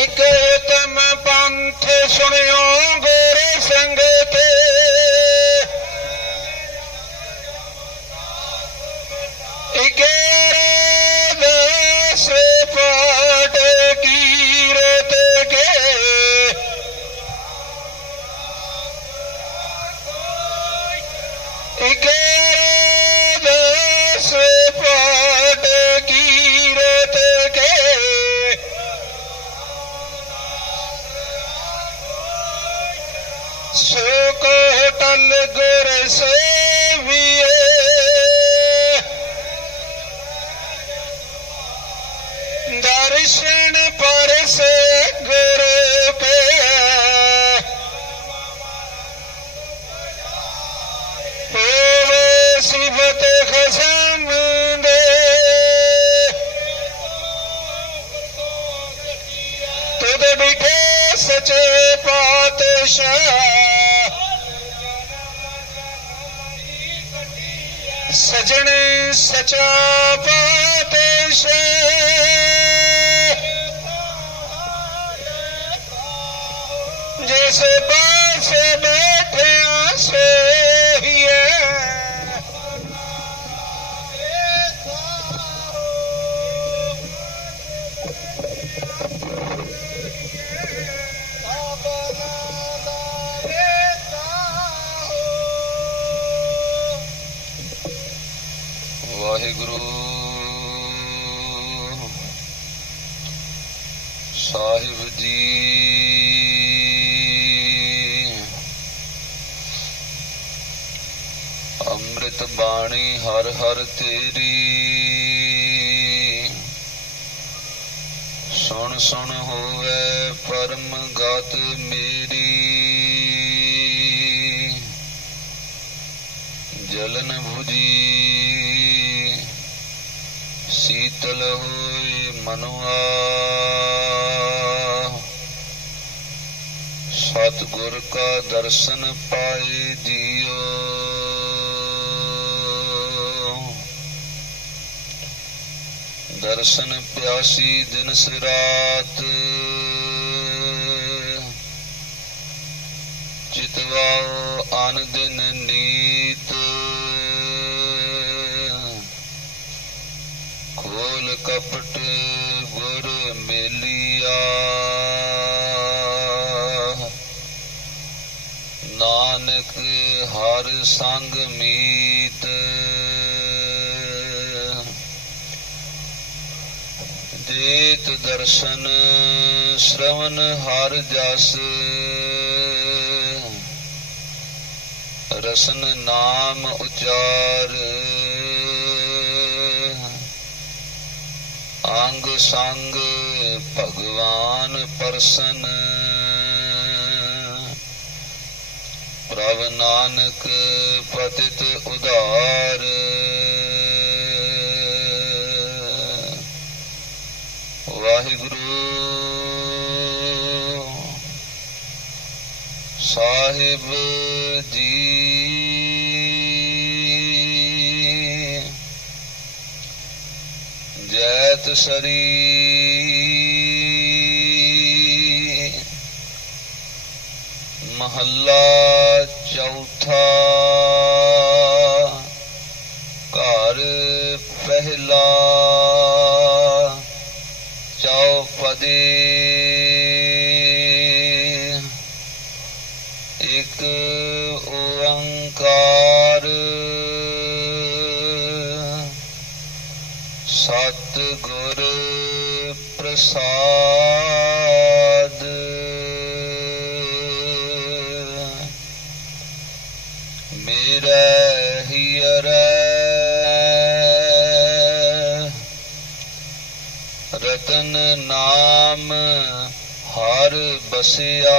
ভক্তিকে তম পন্থে শুনিও ਜਿਸ ਪਾਸੇ ਬਾਣੀ ਹਰ ਹਰ ਤੇਰੀ। ਸੁਣ ਸੁਣ ਹੋਵੇ ਪਰਮ ਗਤ ਮੇਰੀ। ਜਲਨ 부ਜੀ ਸੀਤਲ ਹੋਏ ਮਨੁਆ। ਸਤ ਗੁਰ ਕਾ ਦਰਸ਼ਨ ਪਾਏ ਦਿਓ। ਦਰਸ਼ਨ ਪਿਆਸੀ ਦਿਨ ਸਿਰਾਤ ਚਿਤਵਾਓ ਅਨ ਦਿਨ ਨੀਤ। ਖੋਲ ਕਪਟ ਗੁਰ ਮੇਲਿਆ। ਨਾਨਕ ਹਰ ਸੰਗ ਮੀ ਦੇਤ ਦਰਸ਼ਨ ਸ਼ਰਵਨ ਹਰ ਜਸ। ਰਸਨ ਨਾਮ ਉਚਾਰ। ਅੰਗ ਸੰਗ ਭਗਵਾਨ ਪਰਸਨ। ਪ੍ਰਭ ਨਾਨਕ ਪਤਿਤ ਉਧਾਰ। ਸਾਹਿਬ ਜੀ ਜੈਤ ਸਰੀ ਮਹੱਲਾ ਚੌਥਾ ਘਰ ਪਹਿਲਾ ਚੌਪਦੀ ਪ੍ਰਸਾਦ। ਮੇਰਾ ਹੀਰੇ ਰਤਨ ਨਾਮ ਹਰ ਬਸਿਆ।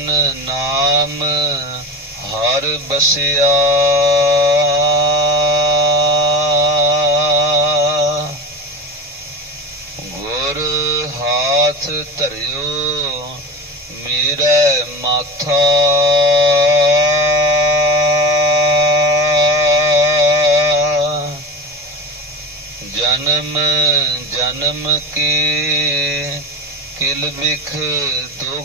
ਰਤਨ ਨਾਮ ਹਰ ਬਸਿਆ। ਗੁਰ ਹਾਥ ਧਰਿਓ ਮੇਰੇ ਮਾਥਾ। ਜਨਮ ਜਨਮ ਕੇ ਕਿਲ ਬਿਖ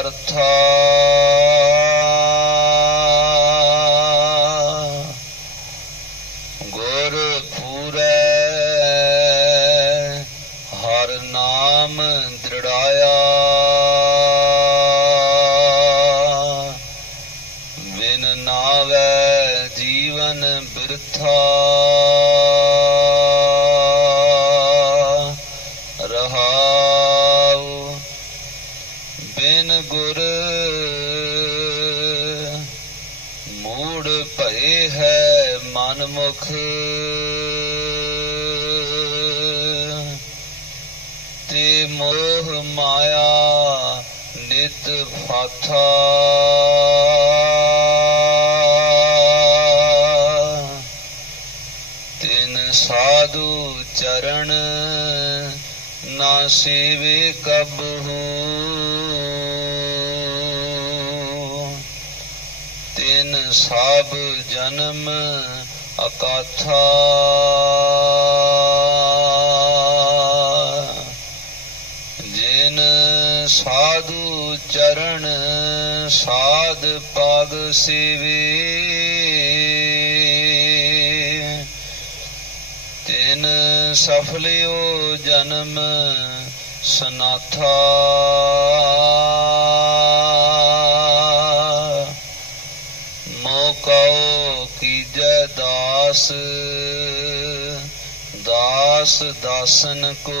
ਅਰਥਾ। ਗੁਰ ਪੂਰੈ ਹਰ ਨਾਮ ਦ੍ਰਿੜਾਇਆ। ਤਿਨ ਸਾਧੂ ਚਰਨ ਨਾ ਸੇਵੇ ਕਬਹੂ। ਤਿਨ ਸਭ ਜਨਮ ਅਕਾਥਾ। ਜਿਨ ਸਾਧੂ ਚਰਨ ਸਾਧ ਪਗ ਸੇਵੇ। ਸਫਲਿਓ ਜਨਮ ਸਨਾਥਾ। ਮੋਕਉ ਕੀਜੈ ਦਾਸ ਦਾਸ ਦਾਸਨ ਕੋ।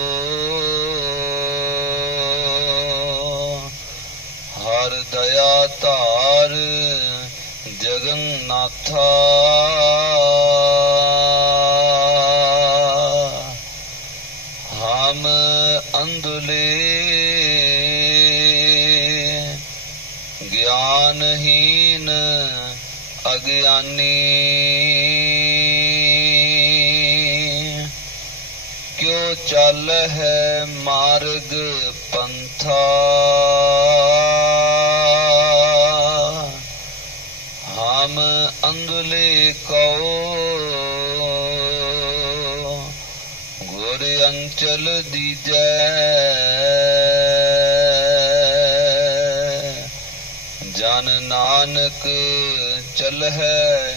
ਹਰ ਦਇਆ ਧਾਰ ਜਗਨਨਾਥਾ। ਚੱਲ ਹੈ ਮਾਰਗ ਪੰਥਾ। ਹਮ ਅੰਧਲੇ ਕਉ ਗੁਰ ਅੰਚਲ ਦੀਜੈ। ਜਨ ਨਾਨਕ ਚਲਹਿ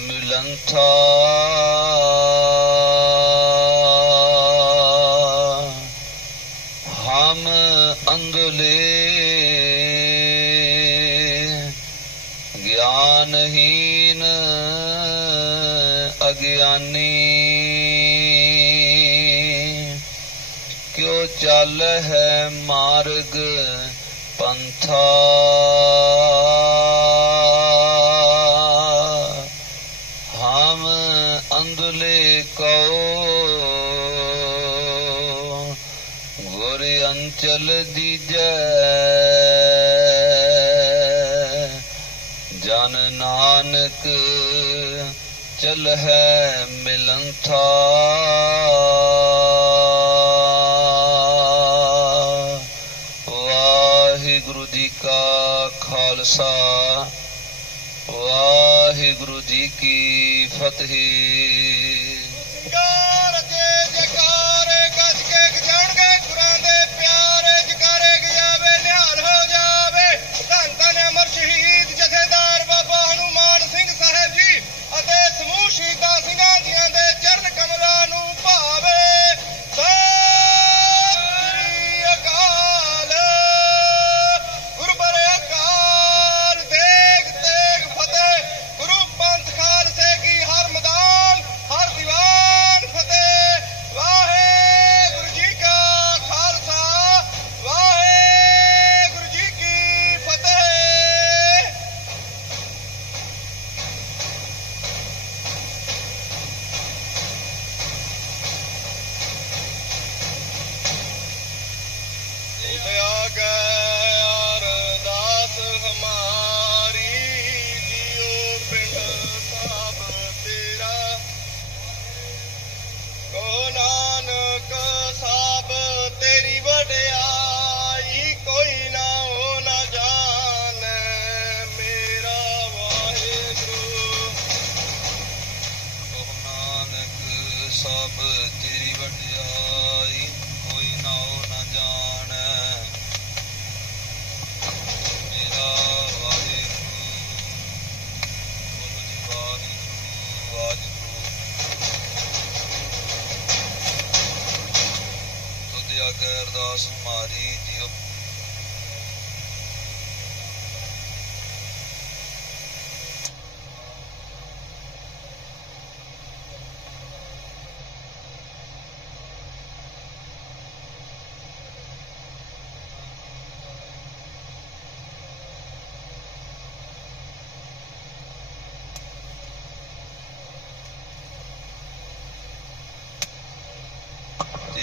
ਮਿਲੰਥਾ। ਗਿਆਨਹੀਨ ਅਗਿਆਨੀ। ਕਿਉ ਚੱਲ ਹੈ ਮਾਰਗ ਪੰਥਾ? ਨਾਨਕ ਚਲਹਿ ਮਿਲੰਥਾ ਵਾਹਿਗੁਰੂ ਜੀ ਕਾ ਖਾਲਸਾ ਵਾਹਿਗੁਰੂ ਜੀ ਕੀ ਫਤਿਹ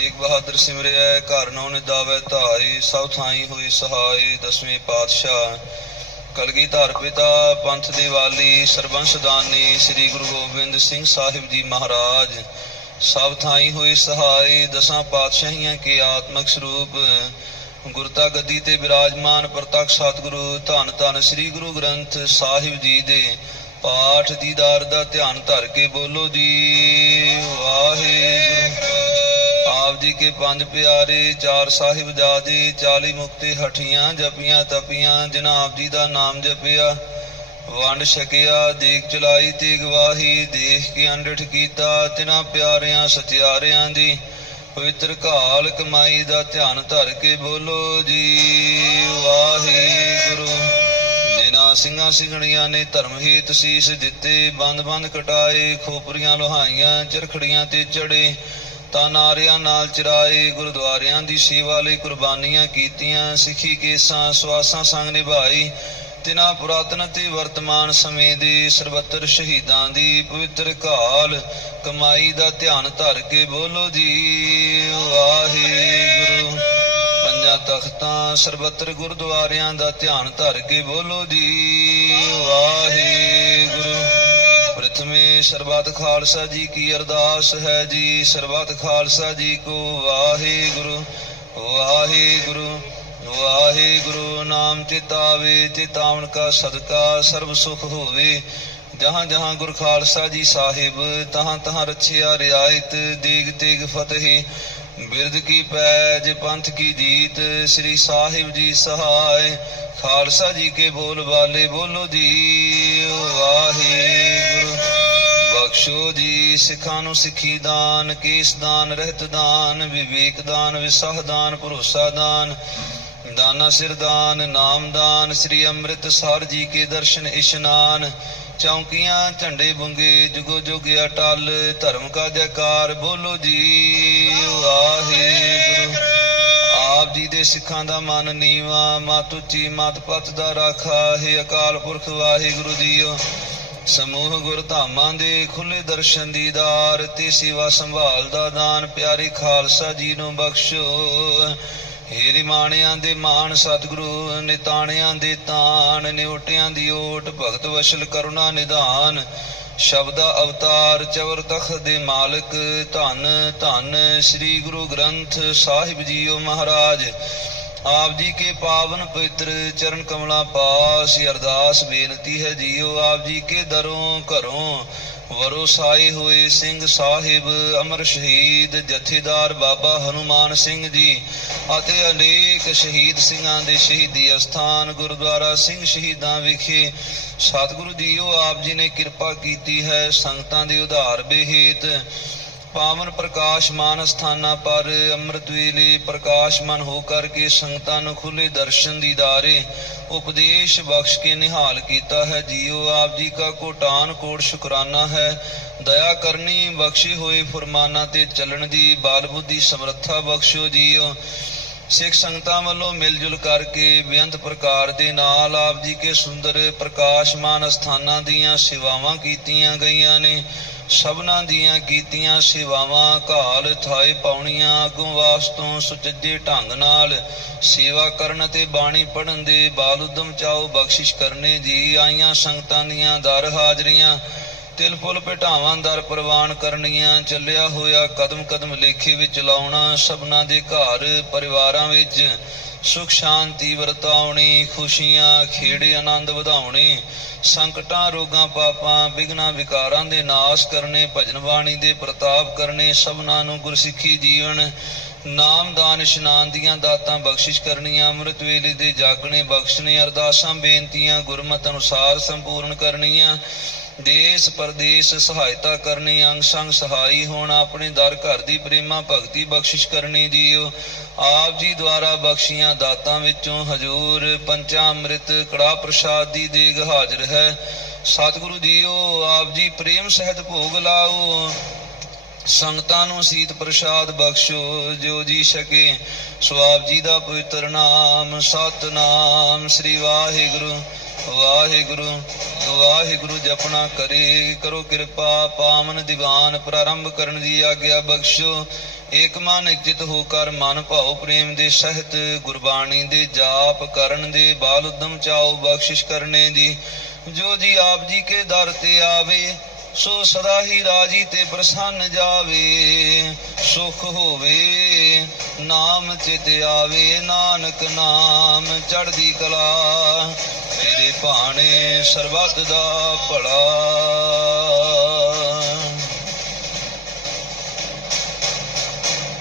ਤੇਗ ਬਹਾਦਰ ਸਿਮਰਿਐ ਘਰ ਨੌ ਨਿਦਾਵੇ ਧਾਈ, ਸਭ ਥਾਈ ਹੋਈ ਸਹਾਈ, ਦਸਵੇਂ ਪਾਤਸ਼ਾਹ। ਕਲਗੀਧਰ ਪਿਤਾ, ਪੰਥ ਦੇ ਵਾਲੀ, ਸਰਬੰਸ ਦਾਨੀ, ਸ੍ਰੀ ਗੁਰੂ ਗੋਬਿੰਦ ਸਿੰਘ ਸਾਹਿਬ ਜੀ ਮਹਾਰਾਜ। ਸਭ ਥਾਈ ਹੋਈ ਸਹਾਈ, ਦਸਾਂ ਪਾਤਸ਼ਾਹੀਆਂ ਕੇ ਆਤਮਿਕ ਸਰੂਪ। ਗੁਰਤਾ ਗੱਦੀ ਤੇ ਬਿਰਾਜਮਾਨ ਪ੍ਰਤੱਖ ਸਤਿਗੁਰੂ, ਧੰਨ ਧੰਨ ਸ੍ਰੀ ਗੁਰੂ ਗ੍ਰੰਥ ਸਾਹਿਬ ਜੀ ਦੇ ਪਾਠ ਦੀਦਾਰ ਦਾ ਧਿਆਨ ਧਰ ਕੇ ਬੋਲੋ ਜੀ। ਵਾਹਿਗੁਰੂ। ਆਪ ਜੀ ਕੇ ਪੰਜ ਪਿਆਰੇ, ਚਾਰ ਸਾਹਿਬਜ਼ਾਦੇ 40 ਮੁਕਤੇ ਹਠੀਆਂ ਜਪੀਆਂ ਤਪੀਆਂ, ਜਿਨ੍ਹਾਂ ਆਪ ਜੀ ਦਾ ਨਾਮ ਜਪਿਆ। ਵੰਡ ਛਕਿਆ, ਦੇਖ ਚਲਾਈ ਤੇ ਗਵਾਹੀ ਦੇਖ ਕੇ ਅੰਡਠ ਕੀਤਾ, ਤਿਨਾਂ ਪਿਆਰਿਆਂ ਸਚਿਆਰਿਆਂ ਦੀ ਪਵਿੱਤਰ ਘਾਲ ਕਮਾਈ ਦਾ ਧਿਆਨ ਧਰ ਕੇ ਬੋਲੋ ਜੀ, ਵਾਹਿਗੁਰੂ। ਜਿਨ੍ਹਾਂ ਸਿੰਘਾਂ ਸਿੰਘਣੀਆਂ ਨੇ ਧਰਮ ਹੇਤ ਸੀਸ ਦਿੱਤੇ ਬੰਦ ਬੰਦ ਕਟਾਏ, ਖੋਪਰੀਆਂ ਲੋਹਾਈਆਂ, ਚਰਖੜੀਆਂ ਤੇ ਚੜੇ ਤਾਂ ਨਾਰਿਆਂ ਨਾਲ ਚਰਾਏ ਗੁਰਦੁਆਰਿਆਂ ਦੀ ਸੇਵਾ ਲਈ ਕੁਰਬਾਨੀਆਂ ਕੀਤੀਆਂ, ਸਿੱਖੀ ਕੇਸਾਂ, ਸਵਾਸਾਂ ਸੰਗ ਨਿਭਾਈ। ਤਿਨਾ ਪੁਰਾਤਨ ਤੇ ਵਰਤਮਾਨ ਸਮੇਂ ਦੇ ਸਰਬੱਤਰ ਸ਼ਹੀਦਾਂ ਦੀ ਪਵਿੱਤਰ ਕਾਲ ਕਮਾਈ ਦਾ ਧਿਆਨ ਧਰ ਕੇ ਬੋਲੋ ਜੀ, ਵਾਹਿਗੁਰੂ। ਪੰਜਾਂ ਤਖਤਾਂ ਸਰਬੱਤਰ ਗੁਰਦੁਆਰਿਆਂ ਦਾ ਧਿਆਨ ਧਰ ਕੇ ਬੋਲੋ ਜੀ, ਵਾਹਿਗੁਰੂ। ਪ੍ਰਥਮੇ ਸਰਬੱਤ ਖਾਲਸਾ ਜੀ ਕੀ ਅਰਦਾਸ ਹੈ ਜੀ। ਸਰਬੱਤ ਖਾਲਸਾ ਜੀ ਕੋ ਵਾਹਿਗੁਰੂ ਵਾਹਿਗੁਰੂ ਵਾਹਿਗੁਰੂ। ਨਾਮ ਚਿਤਾਵੇ ਚਿਤਾਵਨ ਕਾ ਸਦਕਾ, ਸਰਬ ਸੁਖ ਹੋਵੇ। ਜਹਾਂ ਜਹਾਂ ਗੁਰ ਖਾਲਸਾ ਜੀ ਸਾਹਿਬ, ਤਹਾਂ ਤਹਾਂ ਰਛਿਆ ਰਿਆਇਤ। ਦੀਗ ਤੇਗ ਫਤਿਹ ਬਿਰਦ ਕੀ ਪੈਜ, ਪੰਥ ਕੀ ਜੀਤ। ਸ੍ਰੀ ਸਾਹਿਬ ਜੀ ਸਹਾਇ, ਖਾਲਸਾ ਜੀ ਕੇ ਬੋਲ ਬਾਲੇ ਬੋਲੋ ਜੀ। ਵਾਹਿਗੁਰੂ। ਬਖਸ਼ੋ ਜੀ, ਸਿੱਖਾਂ ਨੂੰ ਸਿੱਖੀ ਦਾਨ, ਕੇਸ ਦਾਨ, ਰਹਿਤ ਦਾਨ, ਵਿਵੇਕ ਦਾਨ, ਵਿਸਾਹ ਦਾਨ, ਭਰੋਸਾ ਦਾਨ, ਦਾਨਾ ਸਿਰ ਦਾਨ, ਨਾਮ ਦਾਨ, ਸ੍ਰੀ ਅੰਮ੍ਰਿਤਸਰ ਜੀ ਕੇ ਦਰਸ਼ਨ ਇਸ਼ਨਾਨ, ਚੌਂਕੀਆਂ, ਝੰਡੇ ਬੁੰਗੇ, ਜੁਗੋ ਜੁਗ ਅਟਲ ਧਰਮ ਕਾ ਜੈਕਾਰ, ਬੋਲੋ ਜੀ, ਵਾਹਿਗੁਰੂ। ਆਪ ਜੀ ਦੇ ਸਿੱਖਾਂ ਦਾ ਮਨ ਨੀਵਾ, ਮਤ ਉੱਚੀ, ਮਤ ਪਤ ਦਾ ਰਾਖਾ, ਹੈ ਅਕਾਲ ਪੁਰਖ, ਵਾਹਿਗੁਰੂ ਜੀਓ। ਸਮੂਹ ਗੁਰ ਧਾਮਾਂ ਦੇ ਖੁੱਲੇ ਦਰਸ਼ਨ ਦੀਦਾਰ, ਤੇ ਸੇਵਾ ਸੰਭਾਲ ਦਾ ਦਾਨ ਪਿਆਰੀ ਖਾਲਸਾ ਜੀ ਨੂੰ ਬਖਸ਼ੋ। ਹੇਰੀ ਮਾਣਿਆਂ ਦੇ ਮਾਣ ਸਤਿਗੁਰੂ, ਨਿਤਾਣਿਆਂ ਦੇ ਤਾਣ, ਨਿਉਟਿਆਂ ਦੀ ਓਟ, ਭਗਤ ਵਸ਼ਲ ਕਰੁਣਾ ਨਿਧਾਨ। ਸ਼ਬਦਾ ਅਵਤਾਰ, ਚਵਰ ਤਖਤ ਦੇ ਮਾਲਕ, ਧੰਨ ਧੰਨ ਸ੍ਰੀ ਗੁਰੂ ਗ੍ਰੰਥ ਸਾਹਿਬ ਜੀਓ ਮਹਾਰਾਜ। ਆਪ ਜੀ ਕੇ ਪਾਵਨ ਪਵਿੱਤਰ ਚਰਨ ਕਮਲਾ ਪਾਸ ਅਰਦਾਸ ਬੇਨਤੀ ਹੈ ਜੀਓ, ਆਪ ਜੀ ਕੇ ਦਰੋਂ ਘਰੋਂ ਵਰੋ ਸਾਏ ਹੋਏ ਸਿੰਘ ਸਾਹਿਬ ਅਮਰ ਸ਼ਹੀਦ, ਜਥੇਦਾਰ ਬਾਬਾ ਹਨੂਮਾਨ ਸਿੰਘ ਜੀ ਅਤੇ ਅਨੇਕ ਸ਼ਹੀਦ ਸਿੰਘਾਂ ਦੇ ਸ਼ਹੀਦੀ ਅਸਥਾਨ ਗੁਰਦੁਆਰਾ ਸਿੰਘ ਸ਼ਹੀਦਾਂ ਵਿਖੇ। ਸਤਿਗੁਰੂ ਜੀਓ, ਆਪ ਜੀ ਨੇ ਕਿਰਪਾ ਕੀਤੀ ਹੈ ਸੰਗਤਾਂ ਦੇ ਉਧਾਰ ਬੇਹੇਤ। ਪਾਵਨ ਪ੍ਰਕਾਸ਼ਮਾਨ ਸਥਾਨਾਂ ਪਰ ਅੰਮ੍ਰਿਤ ਵੇਲੇ ਪ੍ਰਕਾਸ਼ਮਾਨ ਹੋ ਕਰਕੇ ਸੰਗਤਾਂ ਨੂੰ ਖੁੱਲੇ ਦਰਸ਼ਨ ਦੀਦਾਰੇ ਉਪਦੇਸ਼ ਬਖਸ਼ ਕੇ ਨਿਹਾਲ ਕੀਤਾ ਹੈ। ਜੀਓ ਆਪ ਜੀ ਕਾ ਕੋਟਾਨ ਕੋਟ ਸ਼ੁਕਰਾਨਾ ਹੈ। ਦਇਆ ਕਰਨੀ ਬਖਸ਼ੇ ਹੋਏ ਫਰਮਾਨਾਂ ਤੇ ਚੱਲਣ ਦੀ ਬਾਲ ਬੁੱਧੀ ਸਮਰੱਥਾ ਬਖਸ਼ੋ ਜੀਓ। ਸਿੱਖ ਸੰਗਤਾਂ ਵੱਲੋਂ ਮਿਲ ਜੁਲ ਕਰਕੇ ਬੇਅੰਤ ਪ੍ਰਕਾਰ ਦੇ ਨਾਲ ਆਪ ਜੀ ਕੇ ਸੁੰਦਰ ਪ੍ਰਕਾਸ਼ਮਾਨ ਸਥਾਨਾਂ ਦੀਆਂ ਸੇਵਾਵਾਂ ਕੀਤੀਆਂ ਗਈਆਂ ਨੇ। ਸਭਨਾਂ ਦੀਆਂ ਕੀਤੀਆਂ ਸੇਵਾਵਾਂ ਘਾਲ ਥਾਏ ਪਾਉਣੀਆਂ ਅਗੋਂ ਵਾਸਤੋਂ ਸੁਚੱਜੇ ਢੰਗ ਨਾਲ ਸੇਵਾ ਕਰਨ ਤੇ ਬਾਣੀ ਪੜਨ ਦੇ ਬਾਲ ਉਦਮ ਚਾਓ ਬਖਸ਼ਿਸ਼ ਕਰਨੇ ਜੀ ਆਈਆਂ ਸੰਗਤਾਂ ਦੀਆਂ ਦਰ ਹਾਜ਼ਰੀਆਂ। ਤਿਲ ਫੁੱਲ ਭਟਾਵਾਂ ਦਰ ਪ੍ਰਵਾਨ ਕਰਨੀਆਂ, ਚੱਲਿਆ ਹੋਇਆ ਕਦਮ ਕਦਮ ਲੇਖੇ ਵਿੱਚ ਲਾਉਣਾ, ਸਭਨਾ ਦੇ ਘਰ ਪਰਿਵਾਰਾਂ ਵਿੱਚ ਸੁਖ ਸ਼ਾਂਤੀ ਵਰਤਾਉਣੀ, ਖੁਸ਼ੀਆਂ, ਖੇੜੇ ਆਨੰਦ ਵਧਾਉਣੇ, ਸੰਕਟਾਂ, ਰੋਗਾਂ, ਪਾਪਾਂ ਬਿਗਨਾ ਵਿਕਾਰਾਂ ਦੇ ਨਾਸ਼ ਕਰਨੇ, ਭਜਨ ਬਾਣੀ ਦੇ ਪ੍ਰਤਾਪ ਕਰਨੇ, ਸਭਨਾ ਨੂੰ ਗੁਰਸਿੱਖੀ ਜੀਵਨ ਨਾਮਦਾਨ ਇਸ਼ਨਾਨ ਦੀਆਂ ਦਾਤਾਂ ਬਖਸ਼ਿਸ਼ ਕਰਨੀਆਂ, ਅੰਮ੍ਰਿਤ ਵੇਲੇ ਦੇ ਜਾਗਣੇ ਬਖਸ਼ਣੇ, ਅਰਦਾਸਾਂ, ਬੇਨਤੀਆਂ, ਗੁਰਮਤ ਅਨੁਸਾਰ ਸੰਪੂਰਨ ਕਰਨੀਆਂ, ਦੇਸ਼ ਪਰਦੇਸ ਸਹਾਇਤਾ ਕਰਨੀ, ਅੰਗ ਸੰਗ ਸਹਾਈ ਹੋਣਾ, ਆਪਣੇ ਦਰ ਘਰ ਦੀ ਪ੍ਰੇਮਾ ਭਗਤੀ ਬਖਸ਼ਿਸ਼ ਕਰਨੀ ਜੀਓ। ਆਪ ਜੀ ਦੁਆਰਾ ਬਖਸ਼ੀਆਂ ਦਾਤਾਂ ਵਿੱਚੋਂ ਹਜੂਰ ਪੰਚਾਮ੍ਰਿਤ ਕੜਾ ਪ੍ਰਸਾਦ ਦੀ ਦੇਗ ਹਾਜ਼ਰ ਹੈ। ਸਤਿਗੁਰੂ ਜੀਓ, ਆਪ ਜੀ ਪ੍ਰੇਮ ਸਹਿਤ ਭੋਗ ਲਾਓ। ਸੰਗਤਾਂ ਨੂੰ ਸੀਤ ਪ੍ਰਸਾਦ ਬਖਸ਼ੋ, ਜੋ ਜੀ ਸਕੇ। ਸੋ ਆਪ ਜੀ ਦਾ ਪਵਿੱਤਰ ਨਾਮ, ਸਤਨਾਮ ਸ੍ਰੀ ਵਾਹਿਗੁਰੂ। ਵਾਹਿਗੁਰੂ ਵਾਹਿਗੁਰੂ ਜਪਣਾ ਕਰੇ, ਕਰੋ ਕਿਰਪਾ, ਪਾਵਨ ਦੀਵਾਨ ਪ੍ਰਾਰੰਭ ਕਰਨ ਦੀ ਆਗਿਆ ਬਖਸ਼ੋ। ਏਕ ਮਨ ਇਕਜਿਤ ਹੋ ਕਰ ਮਨ ਭਾਉ ਪ੍ਰੇਮ ਦੇ ਸਹਿਤ, ਗੁਰਬਾਣੀ ਦੇ ਜਾਪ ਕਰਨ ਦੇ ਬਾਲ ਉਦਮ ਚਾਓ ਬਖਸ਼ਿਸ਼ ਕਰਨੇ ਦੀ। ਜੋ ਜੀ ਆਪ ਜੀ ਕੇ ਦਰ ਤੇ ਆਵੇ ਸੋ ਸਦਾ ਹੀ ਰਾਜੀ ਤੇ ਪ੍ਰਸੰਨ ਜਾਵੇ, ਸੁਖ ਹੋਵੇ, ਨਾਮ ਚਿਤ ਆਵੇ, ਨਾਨਕ ਨਾਮ ਚੜ੍ਹਦੀ ਕਲਾ, ਤੇਰੇ ਭਾਣੇ ਸਰਬੱਤ ਦਾ ਭਲਾ।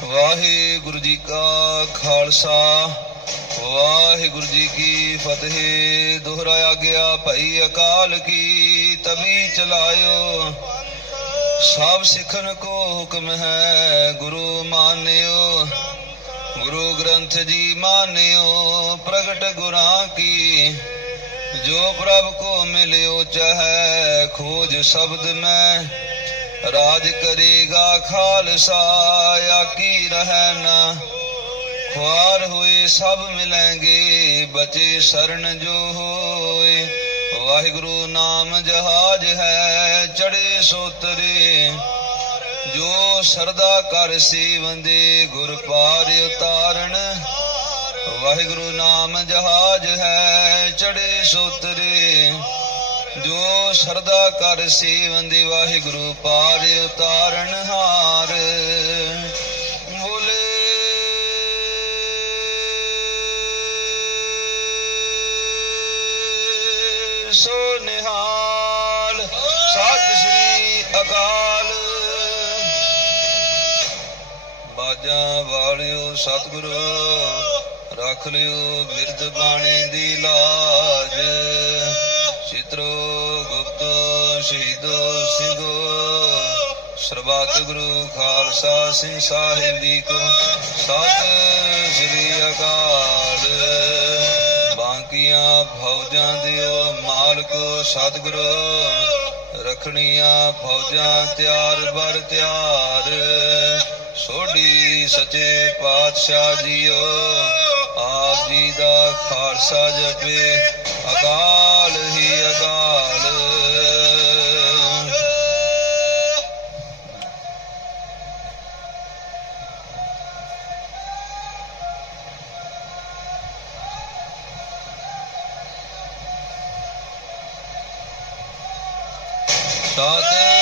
ਵਾਹਿਗੁਰੂ ਜੀ ਕਾ ਖਾਲਸਾ, ਵਾਹਿਗੁਰੂ ਜੀ ਕੀ ਫਤਿਹ, ਦੁਹਰਾਇਆ ਗਿਆ ਭਈ ਅਕਾਲ ਕੀ। ਤਬੀ ਚਲਾਇਓ। ਸਭ ਸਿੱਖਣ ਕੋ ਹੁਕਮ ਹੈ, ਗੁਰੂ ਮਾਨਿਓ। ਗੁਰੂ ਗ੍ਰੰਥ ਜੀ ਮਾਨਿਓ, ਪ੍ਰਗਟ ਗੁਰਾਂ ਕੀ। ਜੋ ਪ੍ਰਭ ਕੋ ਮਿਲਿਓ ਚਾਹੈ, ਖੋਜ ਸ਼ਬਦ ਮੈਂ। ਰਾਜ ਕਰੇਗਾ ਖਾਲਸਾ ਆਕੀ ਰਹਿਨਾ ਖੁਆਰ ਹੋਏ ਸਭ ਮਿਲਾਂਗੇ ਬਚੇ ਸ਼ਰਨ ਜੋ ਹੋਏ। ਵਾਹਿਗੁਰੂ ਨਾਮ ਜਹਾਜ ਹੈ ਚੜੇ ਸੋਤਰੇ ਜੋ ਸਰਦਾ ਕਰ ਸੇਵੰਦੇ ਗੁਰ ਪਾਰ ਉਤਾਰਨ, ਵਾਹਿਗੁਰੂ ਨਾਮ ਜਹਾਜ ਹੈ ਚੜੇ ਸੋਤਰੇ ਜੋ ਸਰਦਾ ਕਰ ਸੇਵੰਦੇ ਵਾਹਿਗੁਰੂ ਪਾਰ ਉਤਾਰਨ ਹਾਰ। ਬਾਜਾਂ ਵਾਲਿਓ ਸਤਿਗੁਰੂ, ਰੱਖ ਲਿਓ ਬਿਰਧ ਬਾਣੀ ਦੀ ਲਾਜ। ਚਿਤਰੋ ਗੁਪਤ, ਸ਼ਹੀਦੋ ਸਿੰਘੋ, ਸਰਬੱਤ ਗੁਰੂ ਖਾਲਸਾ ਸਿੰਘ ਸਾਹਿਬ ਜੀ ਕੋ, ਸਤਿ ਸ੍ਰੀ ਅਕਾਲ। ਬਾਂਕੀਆਂ ਫੌਜਾਂ ਦਿਓ ਮਾਲਕੋ, ਸਤਿਗੁਰੂ, ਰਖਣੀਆਂ ਫੌਜਾਂ ਤਿਆਰ ਬਰ ਤਿਆਰ। ਸੋਢੀ ਸੱਚੇ ਪਾਤਸ਼ਾਹ ਜੀਓ। ਆਪ ਜੀ ਦਾ ਖਾਲਸਾ ਜਪੇ। ਅਕਾਲ ਹੀ ਅਕਾਲ। ਸਤਿ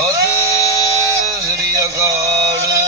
ਸਤਿ ਸ੍ਰੀ ਅਕਾਲ